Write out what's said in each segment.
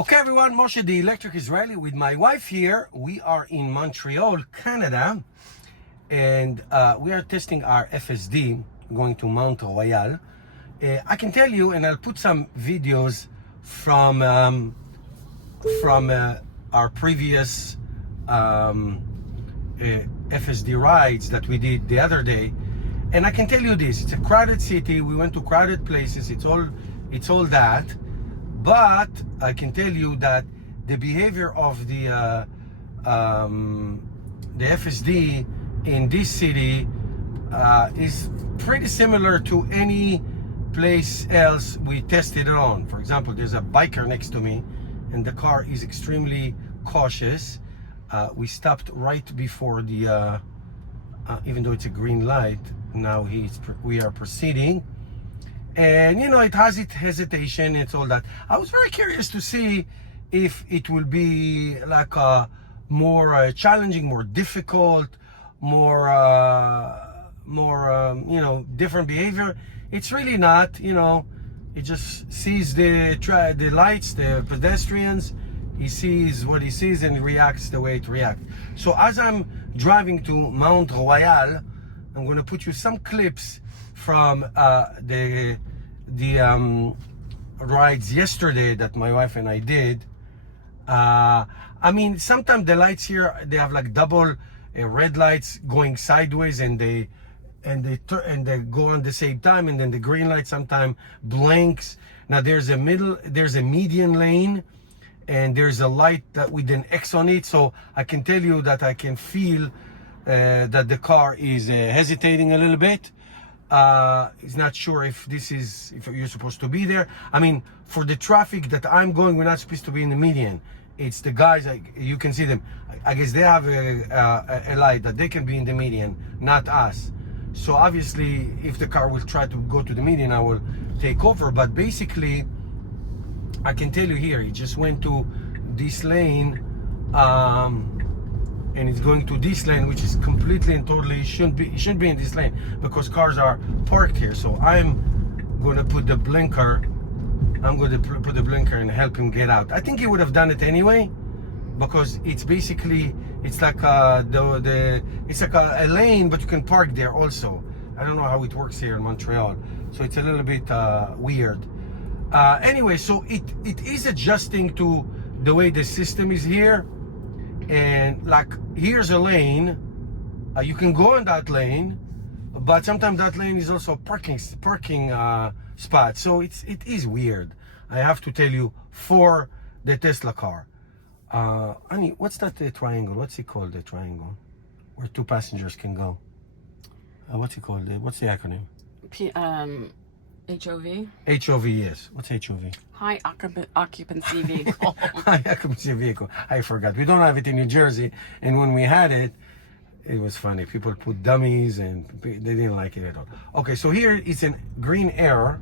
Okay, everyone, Moshe, the electric Israeli, with my wife here. We are in Montreal, Canada, and we are testing our FSD, going to Montreal. I can tell you, and I'll put some videos from our previous FSD rides that we did the other day. And I can tell you this: it's a crowded city. We went to crowded places. It's all that. But I can tell you that the behavior of the FSD in this city is pretty similar to any place else we tested it on. For example, there's a biker next to me, and the car is extremely cautious. We stopped right before the, even though it's a green light, now we are proceeding. And you know, it has its hesitation, it's all that. I was very curious to see if it will be like a more challenging, more difficult, more you know, different behavior. It's really not. You know, it just sees the lights, the pedestrians. He sees what he sees and reacts the way it reacts. So as I'm driving to Montreal, I'm going to put you some clips from the rides yesterday that my wife and I did. I mean, sometimes the lights here, they have like double red lights going sideways, and they go on the same time, and then the green light sometimes blinks. Now there's a median lane, and there's a light that with an X on it, so I can tell you that I can feel that the car is hesitating a little bit. He's not sure if you're supposed to be there. I mean, for the traffic that I'm going, we're not supposed to be in the median. It's the guys, you can see them. I guess they have a light that they can be in the median, not us. So obviously, if the car will try to go to the median, I will take over. But basically, I can tell you here, it just went to this lane, and it's going to this lane, which is completely and totally shouldn't be in this lane because cars are parked here. So I'm going to put the blinker. I'm going to put the blinker and help him get out. I think he would have done it anyway, because it's basically, it's like it's like a lane, but you can park there also. I don't know how it works here in Montreal, so it's a little bit weird. Anyway, so it is adjusting to the way the system is here. And like, here's a lane, you can go in that lane, but sometimes that lane is also parking spot. So it is weird, I have to tell you, for the Tesla car. Annie, what's that triangle? What's it called, the triangle where two passengers can go? What's it called? What's the acronym? HOV? HOV, yes. What's HOV? High occupancy vehicle. High occupancy vehicle. I forgot. We don't have it in New Jersey. And when we had it, it was funny. People put dummies and they didn't like it at all. Okay, so here it's in green error.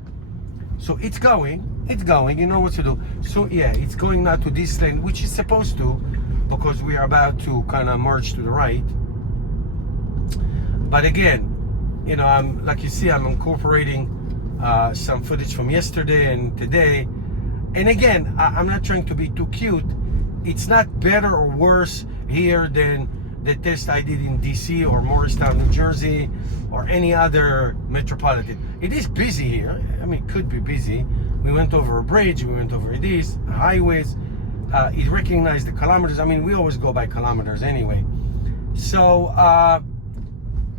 So it's going. You know what to do. So yeah, it's going now to this lane, which is supposed to, because we are about to kind of merge to the right. But again, you know, I'm like you see, I'm incorporating some footage from yesterday and today. And again, I'm not trying to be too cute. It's not better or worse here than the test I did in DC or Morristown, New Jersey, or any other metropolitan. It is busy here. I mean, it could be busy. We went over a bridge, we went over these highways. It recognized the kilometers. I mean, we always go by kilometers anyway. So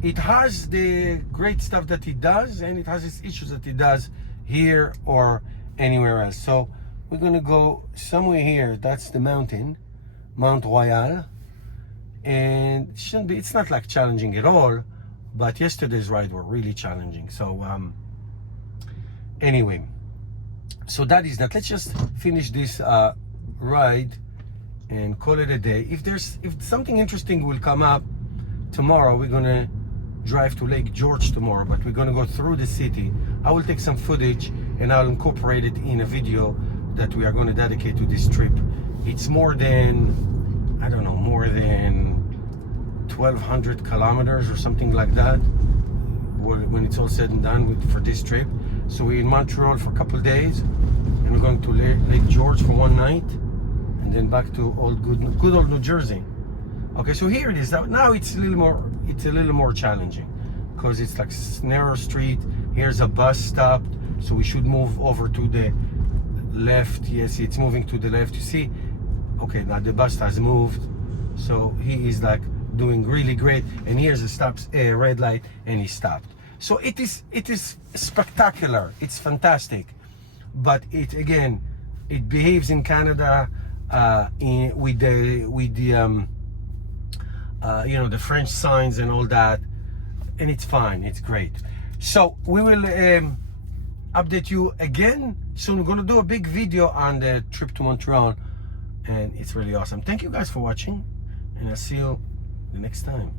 it has the great stuff that it does, and it has its issues that it does here or anywhere else. So we're gonna go somewhere here. That's the mountain, Mount Royal, and it shouldn't be. It's not like challenging at all, but yesterday's ride were really challenging. So anyway, so that is that. Let's just finish this ride and call it a day. If something interesting will come up tomorrow, we're gonna drive to Lake George tomorrow, but we're gonna go through the city. I will take some footage and I'll incorporate it in a video that we are going to dedicate to this trip. It's more than, I don't know, more than 1,200 kilometers or something like that when it's all said and done for this trip. So we're in Montreal for a couple of days, and we're going to Lake George for one night. and then back to good old New Jersey. Okay, so here it is. Now it's a little more challenging because it's like narrow street. Here's a bus stop, so we should move over to the left. Yes, it's moving to the left. You see? Okay, now the bus has moved, so he is like doing really great. And here's a red light, and he stopped. So it is spectacular. It's fantastic, but it behaves in Canada with the the French signs and all that, and it's fine. It's great. So we will update you again soon. We're gonna do a big video on the trip to Montreal, and it's really awesome. Thank you guys for watching, and I'll see you the next time.